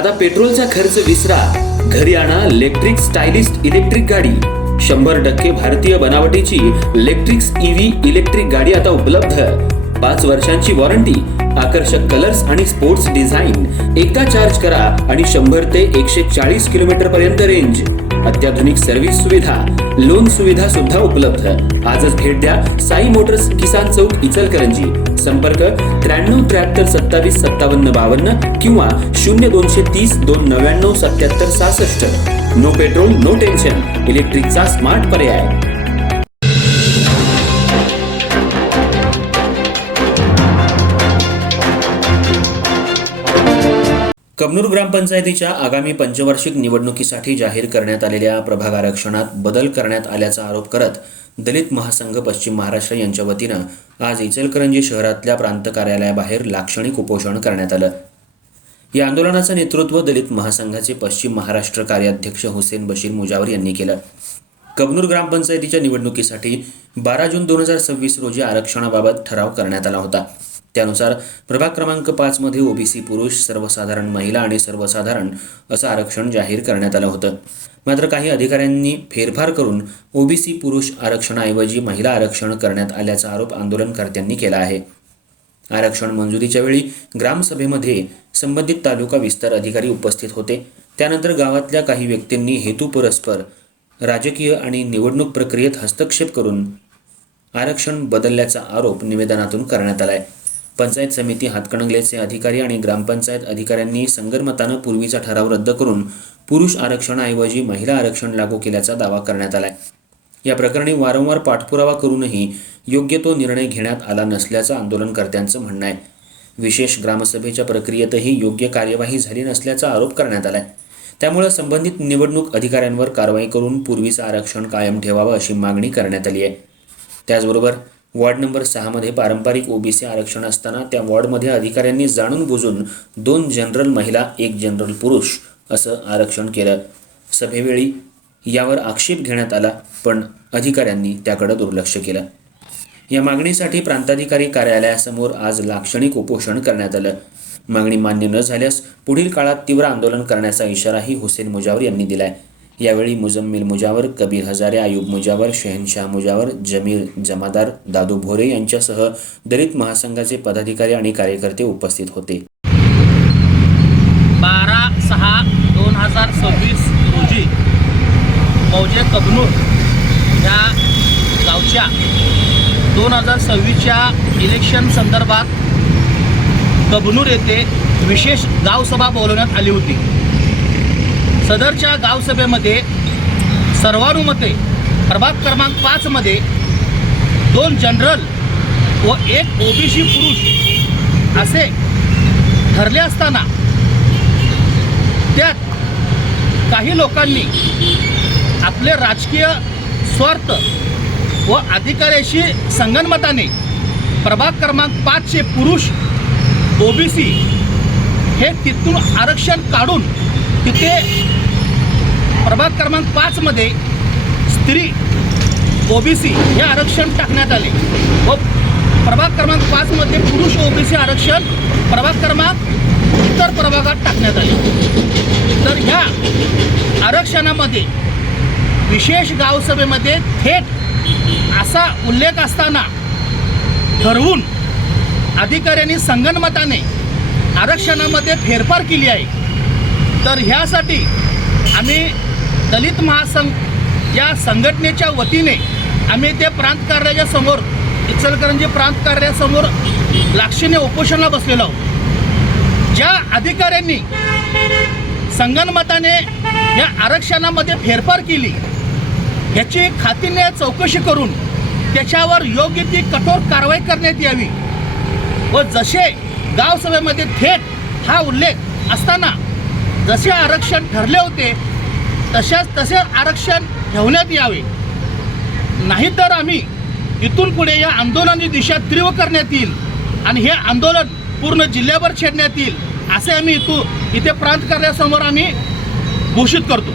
आता पेट्रोलचा खर्च विसरा, घरी आणा इलेक्ट्रिक स्टायलिस्ट इलेक्ट्रिक गाडी। 100% भारतीय बनावटीची इलेक्ट्रिक्स ईव्ही इलेक्ट्रिक गाडी आता उपलब्ध। 5 वर्षांची वॉरंटी, आकर्षक कलर्स आणि स्पोर्ट्स डिझाइन। एकदा चार्ज करा आणि 100 ते 140 किलोमीटर पर्यंत रेंज। अत्याधुनिक सर्व्हिस सुविधा, लोन सुविधा सुद्धा उपलब्ध। आजच भेट द्या साई मोटर्स, किसान चौक, इचलकरंजी। संपर्क 93 73 27 57 52 किंवा 0230 299 77 66। नो पेट्रोल नो टेन्शन, इलेक्ट्रिकचा स्मार्ट पर्याय। कबनूर ग्रामपंचायतीच्या आगामी पंचवार्षिक निवडणुकीसाठी जाहीर करण्यात आलेल्या प्रभाग आरक्षणात बदल करण्यात आल्याचा आरोप करत दलित महासंघ पश्चिम महाराष्ट्र यांच्या वतीनं आज इचलकरंजी शहरातल्या प्रांत कार्यालयाबाहेर लाक्षणिक उपोषण करण्यात आलं। या आंदोलनाचं नेतृत्व दलित महासंघाचे पश्चिम महाराष्ट्र कार्याध्यक्ष हुसेन बशीर मुजावर यांनी केलं। कबनूर ग्रामपंचायतीच्या निवडणुकीसाठी 12 जून 2026 रोजी आरक्षणाबाबत ठराव करण्यात आला होता। त्यानुसार प्रभाग क्रमांक 5 मध्ये ओबीसी पुरुष, सर्वसाधारण महिला आणि सर्वसाधारण असं आरक्षण जाहीर करण्यात आलं होतं। मात्र काही अधिकाऱ्यांनी फेरफार करून ओबीसी पुरुष आरक्षणाऐवजी महिला आरक्षण करण्यात आल्याचा आरोप आंदोलनकर्त्यांनी केला आहे। आरक्षण मंजुरीच्या वेळी ग्रामसभेमध्ये संबंधित तालुका विस्तार अधिकारी उपस्थित होते। त्यानंतर गावातल्या काही व्यक्तींनी हेतुपुरस्पर राजकीय आणि निवडणूक प्रक्रियेत हस्तक्षेप करून आरक्षण बदलल्याचा आरोप निवेदनातून करण्यात आलाय। पंचायत समिती हातकणंगलेचे अधिकारी आणि ग्रामपंचायत अधिकाऱ्यांनी संगनमतानं पूर्वीचा ठराव रद्द करून पुरुष आरक्षणाऐवजी महिला आरक्षण लागू केल्याचा दावा करण्यात आलाय। या प्रकरणी वारंवार पाठपुरावा करूनही योग्य तो निर्णय घेण्यात आला नसल्याचं आंदोलनकर्त्यांचं म्हणणं आहे। विशेष ग्रामसभेच्या प्रक्रियेतही योग्य कार्यवाही झाली नसल्याचा आरोप करण्यात आलाय। त्यामुळे संबंधित निवडणूक अधिकाऱ्यांवर कारवाई करून पूर्वीचं आरक्षण कायम ठेवावं अशी मागणी करण्यात आली आहे। त्याचबरोबर वॉर्ड नंबर 6 मध्ये पारंपरिक ओबीसी आरक्षण असताना त्या वॉर्डमध्ये अधिकाऱ्यांनी जाणून बुजून 2 जनरल महिला 1 जनरल पुरुष असं आरक्षण केलं। सभेवेळी यावर आक्षेप घेण्यात आला, पण अधिकाऱ्यांनी त्याकडे दुर्लक्ष केलं। या मागणीसाठी प्रांताधिकारी कार्यालयासमोर आज लाक्षणिक उपोषण करण्यात आलं। मागणी मान्य न झाल्यास पुढील काळात तीव्र आंदोलन करण्याचा इशाराही हुसेन मुजावर यांनी दिलाय। यावेळी मुजम्मिल मुजावर, कबीर हजारे, आयुब मुजावर, शहनशाह मुजावर, जमीर जमादार, दादू भोरे यांच्यासह दलित महासंघाचे पदाधिकारी आणि कार्यकर्ते उपस्थित होते। 12/6/2026 रोजी मौजे कबनूर या गावच्या 2026च्या इलेक्शन संदर्भात कबनूर येथे विशेष गावसभा बोलवण्यात आली होती। सदरच्या गावसभेमध्ये सर्वानुमते प्रभाग क्रमांक 5 मध्ये 2 जनरल व 1 ओबीसी पुरुष असे ठरले असताना त्यात काही लोकांनी आपले राजकीय स्वार्थ व अधिकाऱ्याशी संगनमताने प्रभाग क्रमांक 5 चे पुरुष ओबीसी हे तिथून आरक्षण काढून तिथे प्रभाग क्रमांक 5 मध्ये स्त्री ओबीसी हे आरक्षण टाकण्यात आले व प्रभाग क्रमांक 5 मध्ये पुरुष ओबीसी आरक्षण प्रभाग क्रमांक इतर प्रभागात टाकण्यात आले। तर ह्या आरक्षणामध्ये विशेष गावसभेमध्ये थेट असा उल्लेख असताना ठरवून अधिकाऱ्यांनी संगनमताने आरक्षणामध्ये फेरफार केली आहे। तर ह्यासाठी आम्ही दलित महासंघ या संघटनेच्या वतीने आम्ही ते प्रांत कार्यालयाच्या समोर, इचलकरंजी प्रांत कार्यालयासमोर लाक्षणिक उपोषणाला बसलेलो आहोत। ज्या अधिकाऱ्यांनी संगनमताने या आरक्षणामध्ये फेरफार केली ह्याची खात्रीने चौकशी करून त्याच्यावर योग्य ती कठोर कारवाई करण्यात यावी व जसे गावसभेमध्ये थेट हा उल्लेख असताना जसे आरक्षण ठरले होते तसे आरक्षण ठेवण्यात यावे, नाहीतर आम्ही इथून पुढे या आंदोलनाची दिशा तीव्र करण्यात येईल आणि हे आंदोलन पूर्ण जिल्ह्याभर छेडण्यात येईल असे आम्ही इथे प्रांत कार्यालयासमोर आम्ही घोषित करतो।